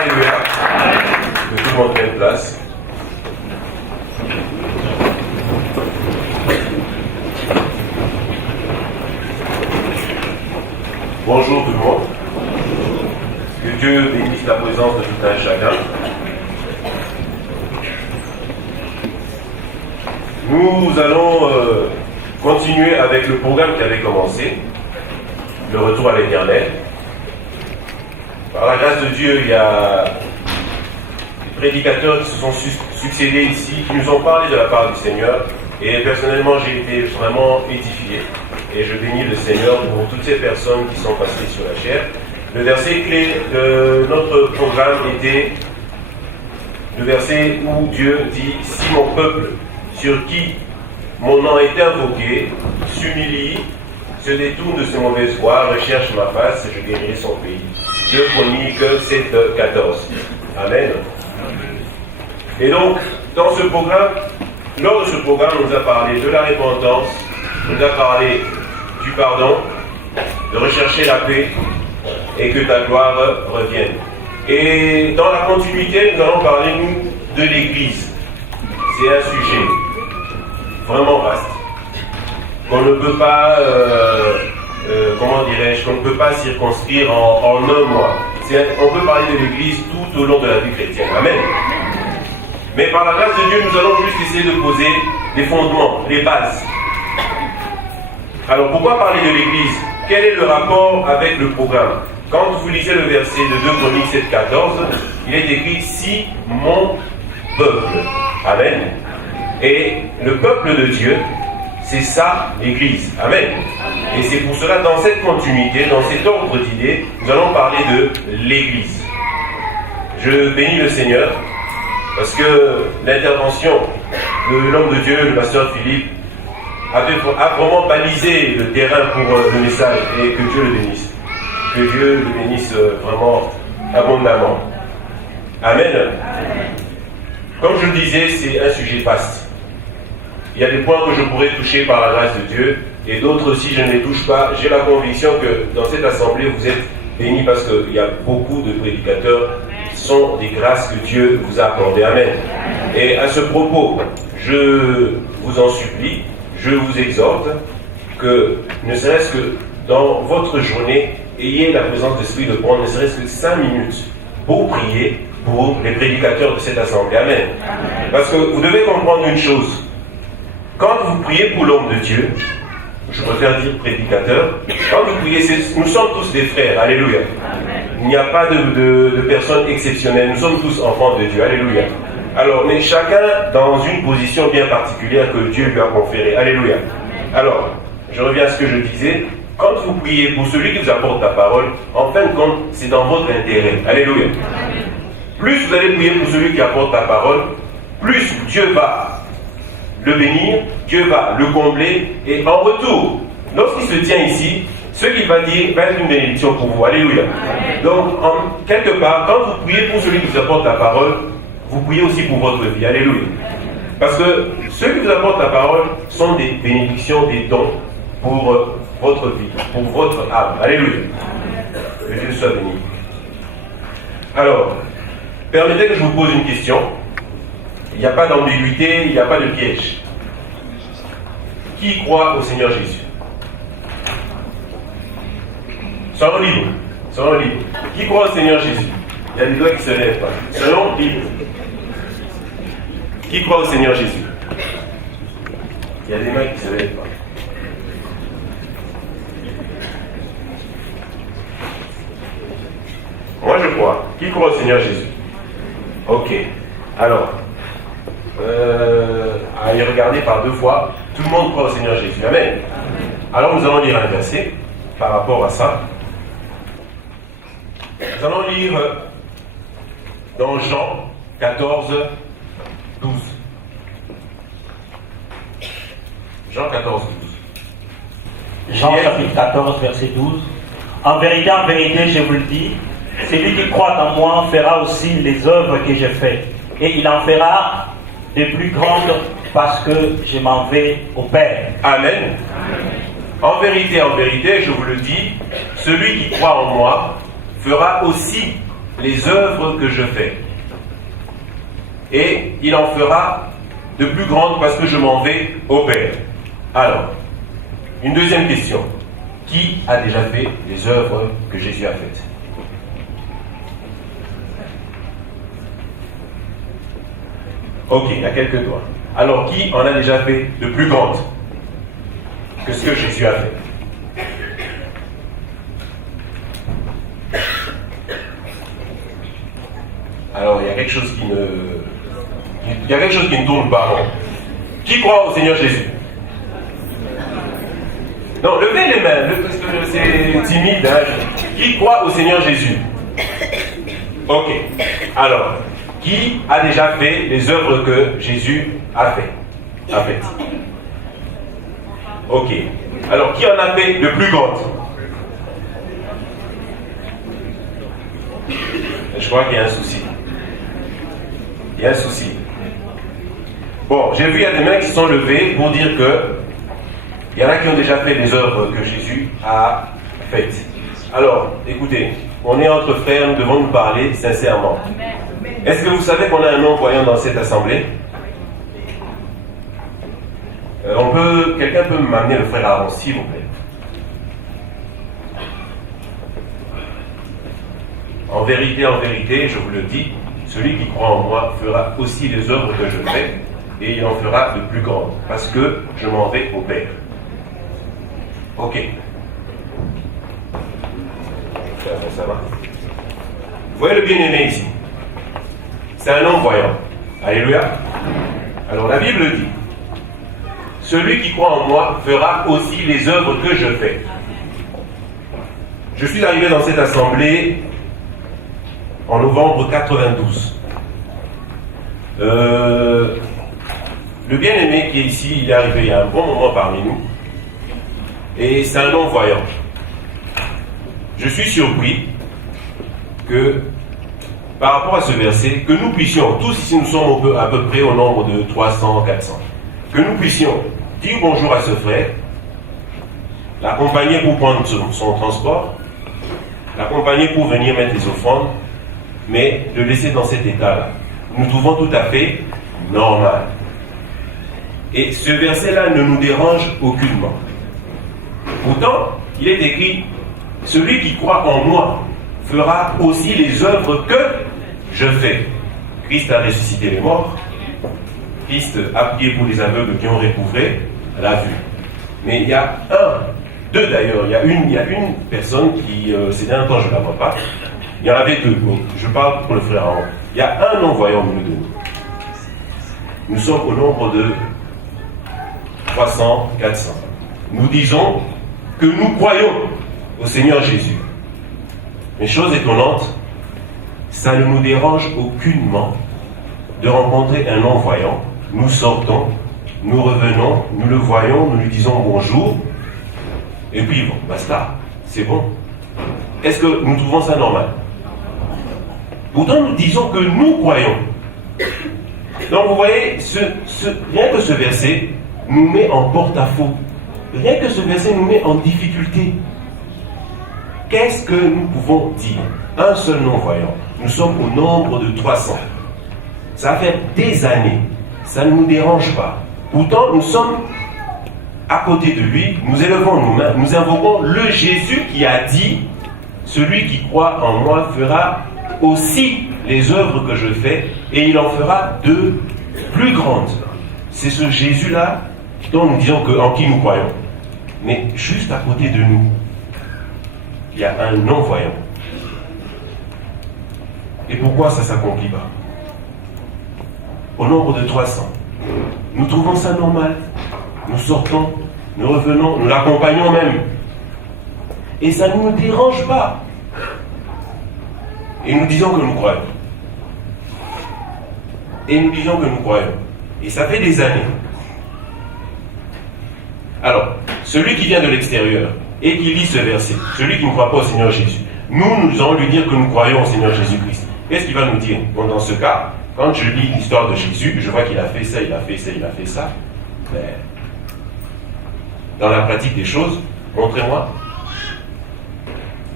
Alléluia. Que tout le monde prenne place. Bonjour tout le monde. Que Dieu bénisse la présence de tout un chacun. Nous allons continuer avec le programme qui avait commencé, le retour à l'Éternel. Par la grâce de Dieu, il y a des prédicateurs qui se sont succédés ici, qui nous ont parlé de la part du Seigneur. Et personnellement, j'ai été vraiment édifié. Et je bénis le Seigneur pour toutes ces personnes qui sont passées sur la chair. Le verset clé de notre programme était le verset où Dieu dit « Si mon peuple, sur qui mon nom est invoqué, s'humilie, se détourne de ses mauvaises voies, recherche ma face, je guérirai son pays. » Dieu Chroniques 7, 14. Amen. Et donc, dans ce programme, lors de ce programme, on nous a parlé de la repentance, on nous a parlé du pardon, de rechercher la paix et que ta gloire revienne. Et dans la continuité, nous allons parler, nous, de l'Église. C'est un sujet vraiment vaste, qu'on ne peut pas, qu'on ne peut pas circonscrire en un mois. On peut parler de l'Église tout au long de la vie chrétienne. Amen. Mais par la grâce de Dieu, nous allons juste essayer de poser les fondements, les bases. Alors pourquoi parler de l'Église? Quel est le rapport avec le programme? Quand vous lisez le verset de 2 Chroniques 7, 14, il est écrit « Si mon peuple ». Amen. Et le peuple de Dieu, c'est ça l'Église. Amen. Et c'est pour cela, dans cette continuité, dans cet ordre d'idées, nous allons parler de l'Église. Je bénis le Seigneur parce que l'intervention de l'homme de Dieu, le pasteur Philippe, a vraiment balisé le terrain pour le message, et que Dieu le bénisse. Que Dieu le bénisse vraiment abondamment. Amen. Comme je le disais, c'est un sujet vaste. Il y a des points que je pourrais toucher par la grâce de Dieu, et d'autres, si je ne les touche pas, j'ai la conviction que dans cette assemblée, vous êtes bénis parce qu'il y a beaucoup de prédicateurs qui sont des grâces que Dieu vous a accordées. Amen. Et à ce propos, je vous en supplie, je vous exhorte que, ne serait-ce que dans votre journée, ayez la présence d'esprit de prendre ne serait-ce que 5 minutes pour prier pour les prédicateurs de cette assemblée. Amen. Parce que vous devez comprendre une chose. Quand vous priez pour l'homme de Dieu, je préfère dire prédicateur, quand vous priez, nous sommes tous des frères. Alléluia. Il n'y a pas de personnes exceptionnelles. Nous sommes tous enfants de Dieu. Alléluia. Alors, mais chacun dans une position bien particulière que Dieu lui a conférée. Alléluia. Alors, je reviens à ce que je disais. Quand vous priez pour celui qui vous apporte la parole, en fin de compte, c'est dans votre intérêt. Alléluia. Plus vous allez prier pour celui qui apporte la parole, plus Dieu va le bénir, Dieu va le combler, et en retour, lorsqu'il se tient ici, ce qu'il va dire va être une bénédiction pour vous. Alléluia. Donc, quelque part, quand vous priez pour celui qui vous apporte la parole, vous priez aussi pour votre vie. Alléluia. Parce que ceux qui vous apportent la parole sont des bénédictions, des dons pour votre vie, pour votre âme. Alléluia. Que Dieu soit béni. Alors, permettez que je vous pose une question. Il n'y a pas d'ambiguïté, il n'y a pas de piège. Qui croit au Seigneur Jésus? Soyons libres. Soyons libres. Qui croit au Seigneur Jésus? Il y a des doigts qui se lèvent pas. Soyons libres. Qui croit au Seigneur Jésus? Il y a des mains qui se lèvent pas. Moi je crois. Qui croit au Seigneur Jésus? Ok. Alors, à y regarder par 2 fois, tout le monde croit au Seigneur Jésus. Amen. Alors nous allons lire un verset par rapport à ça. Nous allons lire dans Jean 14, 12. Jean 14, 12. Jean chapitre 14, verset 12. En vérité, je vous le dis, celui qui croit en moi fera aussi les œuvres que j'ai faites. Et il en fera de plus grandes parce que je m'en vais au Père. Amen. En vérité, je vous le dis, celui qui croit en moi fera aussi les œuvres que je fais. Et il en fera de plus grandes parce que je m'en vais au Père. Alors, une deuxième question. Qui a déjà fait les œuvres que Jésus a faites? Ok, il y a quelques doigts. Alors, qui en a déjà fait de plus grandes que ce que Jésus a fait? Alors, il y a quelque chose qui ne tourne pas rond. Qui croit au Seigneur Jésus? Non, levez les mains, parce que c'est timide. Hein. Qui croit au Seigneur Jésus? Ok. Alors, qui a déjà fait les œuvres que Jésus a fait? Ok. Alors, qui en a fait de plus grandes? Je crois qu'il y a un souci. Il y a un souci. Bon, j'ai vu, il y a des mains qui se sont levées pour dire que il y en a qui ont déjà fait les œuvres que Jésus a faites. Alors, écoutez, on est entre frères, nous devons nous parler sincèrement. Est-ce que vous savez qu'on a un non-voyant dans cette assemblée? Quelqu'un peut m'amener le frère Aaron, s'il vous plaît. En vérité, je vous le dis, celui qui croit en moi fera aussi les œuvres que je fais, et il en fera de plus grandes, parce que je m'en vais au Père. Ok. Ça va. Vous voyez le bien-aimé ici? C'est un non-voyant. Alléluia. Alors la Bible dit, celui qui croit en moi fera aussi les œuvres que je fais. Je suis arrivé dans cette assemblée en novembre 92. Le bien-aimé qui est ici, il est arrivé il y a un bon moment parmi nous. Et c'est un non-voyant. Je suis surpris que, par rapport à ce verset, que nous puissions, tous ici nous sommes à peu près au nombre de 300, 400, que nous puissions dire bonjour à ce frère, l'accompagner pour prendre son transport, l'accompagner pour venir mettre les offrandes, mais le laisser dans cet état-là. Nous trouvons tout à fait normal. Et ce verset-là ne nous dérange aucunement. Pourtant, il est écrit, celui qui croit en moi fera aussi les œuvres que je fais. Christ a ressuscité les morts. Christ a prié pour les aveugles qui ont recouvré la vue. Mais il y a deux d'ailleurs, il y a une personne qui, ces derniers temps je ne la vois pas. Il y en avait deux, mais je parle pour le frère Aaron. Il y a un non-voyant au milieu de nous. Nous sommes au nombre de 300, 400. Nous disons que nous croyons au Seigneur Jésus. Mais chose étonnante, ça ne nous dérange aucunement de rencontrer un non-voyant. Nous sortons, nous revenons, nous le voyons, nous lui disons bonjour, et puis bon, basta, c'est bon. Est-ce que nous trouvons ça normal? Pourtant, nous disons que nous croyons. Donc, vous voyez, rien que ce verset nous met en porte-à-faux. Rien que ce verset nous met en difficulté. Qu'est-ce que nous pouvons dire? Un seul non-voyant. Nous sommes au nombre de 300. Ça fait des années. Ça ne nous dérange pas. Pourtant, nous sommes à côté de lui. Nous élevons nos mains. Nous invoquons le Jésus qui a dit, celui qui croit en moi fera aussi les œuvres que je fais, et il en fera de plus grandes. C'est ce Jésus-là dont nous disons en qui nous croyons. Mais juste à côté de nous, il y a un non-voyant. Et pourquoi ça ne s'accomplit pas? Au nombre de 300, nous trouvons ça normal. Nous sortons, nous revenons, nous l'accompagnons même. Et ça ne nous dérange pas. Et nous disons que nous croyons. Et nous disons que nous croyons. Et ça fait des années. Alors, celui qui vient de l'extérieur et qui lit ce verset, celui qui ne croit pas au Seigneur Jésus, nous allons lui dire que nous croyons au Seigneur Jésus-Christ. Qu'est-ce qu'il va nous dire? Bon, dans ce cas, quand je lis l'histoire de Jésus, je vois qu'il a fait ça, il a fait ça, il a fait ça. Mais dans la pratique des choses, montrez-moi.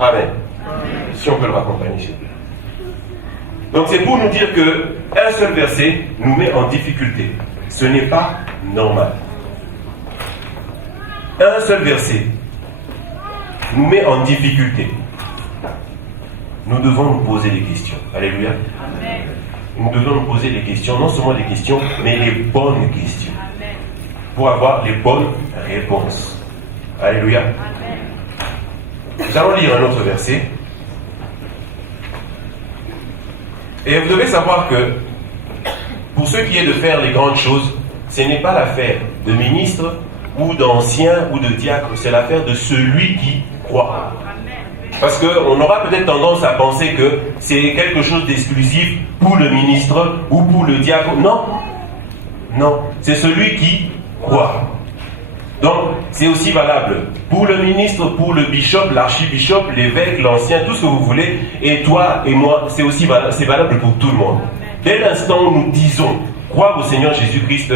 Amen. Si on peut le raccompagner, s'il vous plaît. Donc c'est pour nous dire qu'un seul verset nous met en difficulté. Ce n'est pas normal. Un seul verset nous met en difficulté. Nous devons nous poser des questions. Alléluia. Amen. Nous devons nous poser des questions, non seulement des questions, mais les bonnes questions. Amen. Pour avoir les bonnes réponses. Alléluia. Amen. Nous allons lire un autre verset. Et vous devez savoir que pour ce qui est de faire les grandes choses, ce n'est pas l'affaire de ministre ou d'ancien ou de diacre, c'est l'affaire de celui qui croit. Parce qu'on aura peut-être tendance à penser que c'est quelque chose d'exclusif pour le ministre ou pour le diacre. Non, non, c'est celui qui croit. Donc, c'est aussi valable pour le ministre, pour le bishop, l'archibishop, l'évêque, l'ancien, tout ce que vous voulez. Et toi et moi, c'est aussi valable, c'est valable pour tout le monde. Dès l'instant où nous disons croire au Seigneur Jésus-Christ,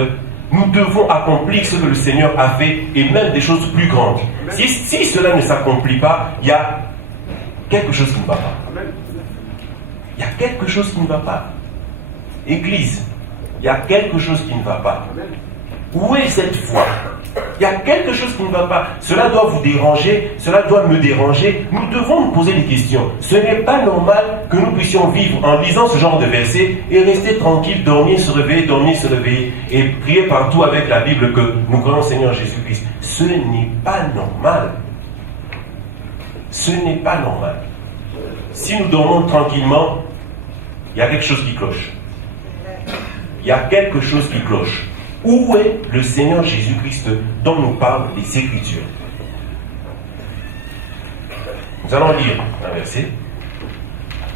nous devons accomplir ce que le Seigneur a fait et même des choses plus grandes. Si cela ne s'accomplit pas, il y a quelque chose qui ne va pas. Il y a quelque chose qui ne va pas. Église, il y a quelque chose qui ne va pas. Où est cette foi? Il y a quelque chose qui ne va pas. Cela doit vous déranger, cela doit me déranger. Nous devons nous poser des questions. Ce n'est pas normal que nous puissions vivre en lisant ce genre de versets et rester tranquille, dormir, se réveiller et prier partout avec la Bible que nous croyons au Seigneur Jésus-Christ. Ce n'est pas normal. Ce n'est pas normal. Si nous dormons tranquillement, il y a quelque chose qui cloche. Il y a quelque chose qui cloche. Où est le Seigneur Jésus-Christ dont nous parlent les Écritures? Nous allons lire un verset.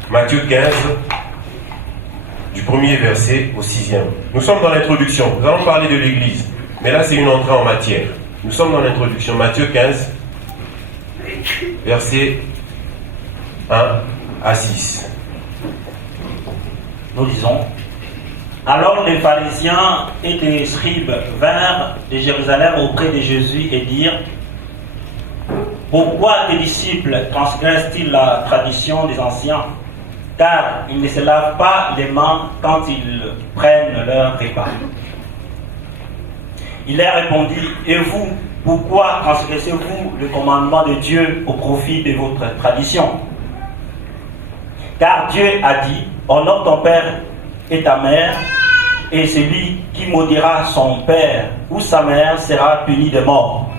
Matthieu 15, du premier verset au 6e. Nous sommes dans l'introduction. Nous allons parler de l'Église. Mais là, c'est une entrée en matière. Nous sommes dans l'introduction. Matthieu 15, versets 1 à 6. Nous lisons. Alors les pharisiens et les scribes vinrent de Jérusalem auprès de Jésus et dirent: pourquoi tes disciples transgressent-ils la tradition des anciens? Car ils ne se lavent pas les mains quand ils prennent leur repas. Il leur répondit: et vous, pourquoi transgressez-vous le commandement de Dieu au profit de votre tradition? Car Dieu a dit: honore ton père et ta mère, et celui qui maudira son père ou sa mère sera puni de mort.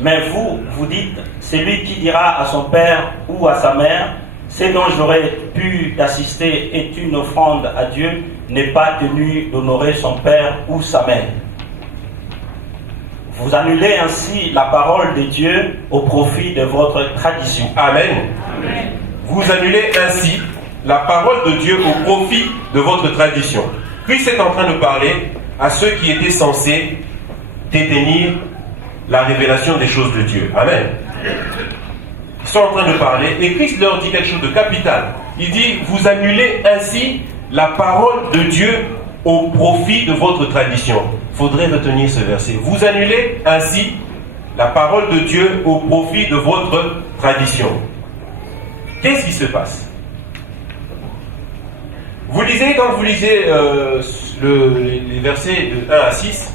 Mais vous, vous dites: celui qui dira à son père ou à sa mère, ce dont j'aurais pu t'assister est une offrande à Dieu, n'est pas tenu d'honorer son père ou sa mère. Vous annulez ainsi la parole de Dieu au profit de votre tradition. Amen. Amen. Vous annulez ainsi la parole de Dieu au profit de votre tradition. Christ est en train de parler à ceux qui étaient censés détenir la révélation des choses de Dieu. Amen. Ils sont en train de parler et Christ leur dit quelque chose de capital. Il dit: vous annulez ainsi la parole de Dieu au profit de votre tradition. Il faudrait retenir ce verset. Vous annulez ainsi la parole de Dieu au profit de votre tradition. Qu'est-ce qui se passe? Quand vous lisez les versets de 1 à 6,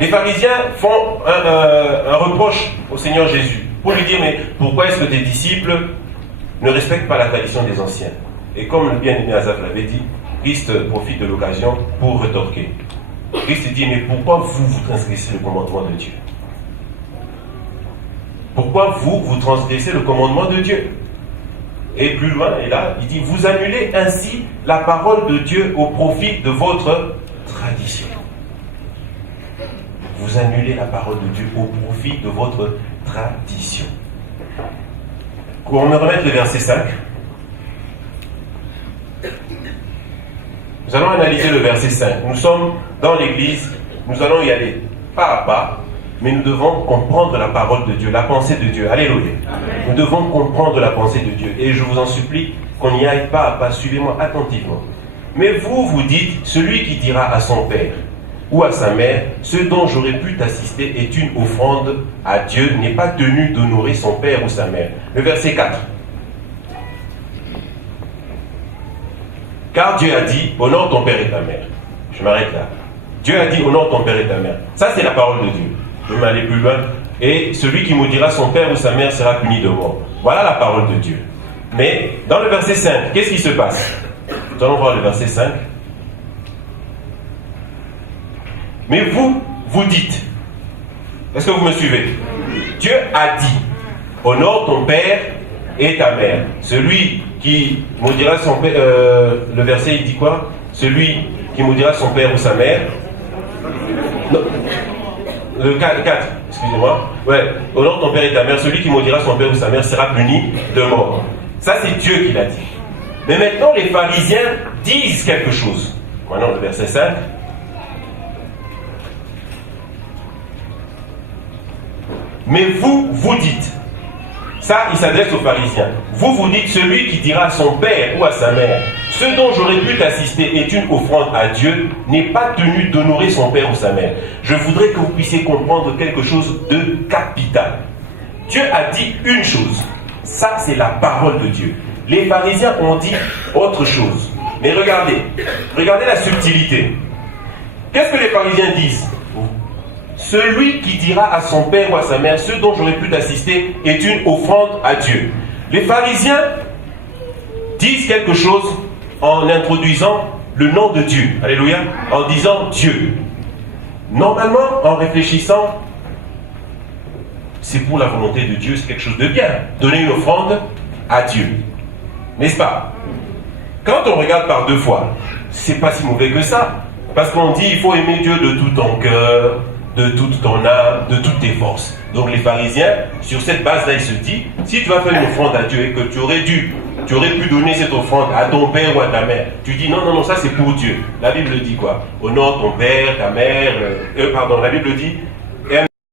les pharisiens font un reproche au Seigneur Jésus pour lui dire: mais pourquoi est-ce que tes disciples ne respectent pas la tradition des anciens? Et comme le bien-aimé Azaf l'avait dit, Christ profite de l'occasion pour rétorquer. Christ dit: mais pourquoi vous transgressez le commandement de Dieu? Pourquoi vous transgressez le commandement de Dieu? Et plus loin, et là, il dit: vous annulez ainsi la parole de Dieu au profit de votre tradition. Vous annulez la parole de Dieu au profit de votre tradition. On me remettre le verset 5. Nous allons analyser le verset 5. Nous sommes dans l'église, nous allons y aller pas à pas, mais nous devons comprendre la parole de Dieu, la pensée de Dieu. Alléluia. Amen. Nous devons comprendre la pensée de Dieu. Et je vous en supplie qu'on n'y aille pas à pas. Suivez-moi attentivement. Mais vous dites: celui qui dira à son père ou à sa mère, ce dont j'aurais pu t'assister est une offrande à Dieu, n'est pas tenu d'honorer son père ou sa mère. Le verset 4. car Dieu a dit, honore ton père et ta mère. Je m'arrête là. Dieu a dit, honore ton père et ta mère. Ça, c'est la parole de Dieu. Je vais m'aller plus loin. Et celui qui maudira son père ou sa mère sera puni de mort. Voilà la parole de Dieu. Mais dans le verset 5, qu'est-ce qui se passe? Nous allons voir le verset 5. Mais vous, vous dites, est-ce que vous me suivez? Dieu a dit, honore ton père et ta mère. Celui qui maudira son père, le verset il dit quoi? Celui qui maudira son père ou sa mère. Non. Le 4, excusez-moi. Ouais, honore ton père et ta mère. Celui qui maudira son père ou sa mère sera puni de mort. Ça, c'est Dieu qui l'a dit. Mais maintenant, les pharisiens disent quelque chose. Maintenant, le verset 5. Mais vous, vous dites. Ça, il s'adresse aux pharisiens. Vous, vous dites, celui qui dira à son père ou à sa mère, ce dont j'aurais pu t'assister est une offrande à Dieu, n'est pas tenu d'honorer son père ou sa mère. Je voudrais que vous puissiez comprendre quelque chose de capital. Dieu a dit une chose. Ça, c'est la parole de Dieu. Les pharisiens ont dit autre chose. Mais regardez la subtilité. Qu'est-ce que les pharisiens disent? Celui qui dira à son père ou à sa mère, ce dont j'aurais pu t'assister est une offrande à Dieu. Les pharisiens disent quelque chose en introduisant le nom de Dieu. Alléluia. En disant Dieu. Normalement, en réfléchissant, c'est pour la volonté de Dieu, c'est quelque chose de bien. Donner une offrande à Dieu. N'est-ce pas? Quand on regarde par deux fois, c'est pas si mauvais que ça. Parce qu'on dit il faut aimer Dieu de tout ton cœur, de toute ton âme, de toutes tes forces. Donc les pharisiens, sur cette base-là, ils se disent, si tu vas faire une offrande à Dieu et que tu aurais pu donner cette offrande à ton père ou à ta mère, tu dis non, non, non, ça c'est pour Dieu. La Bible dit quoi? Honore ton père, ta mère, la Bible dit,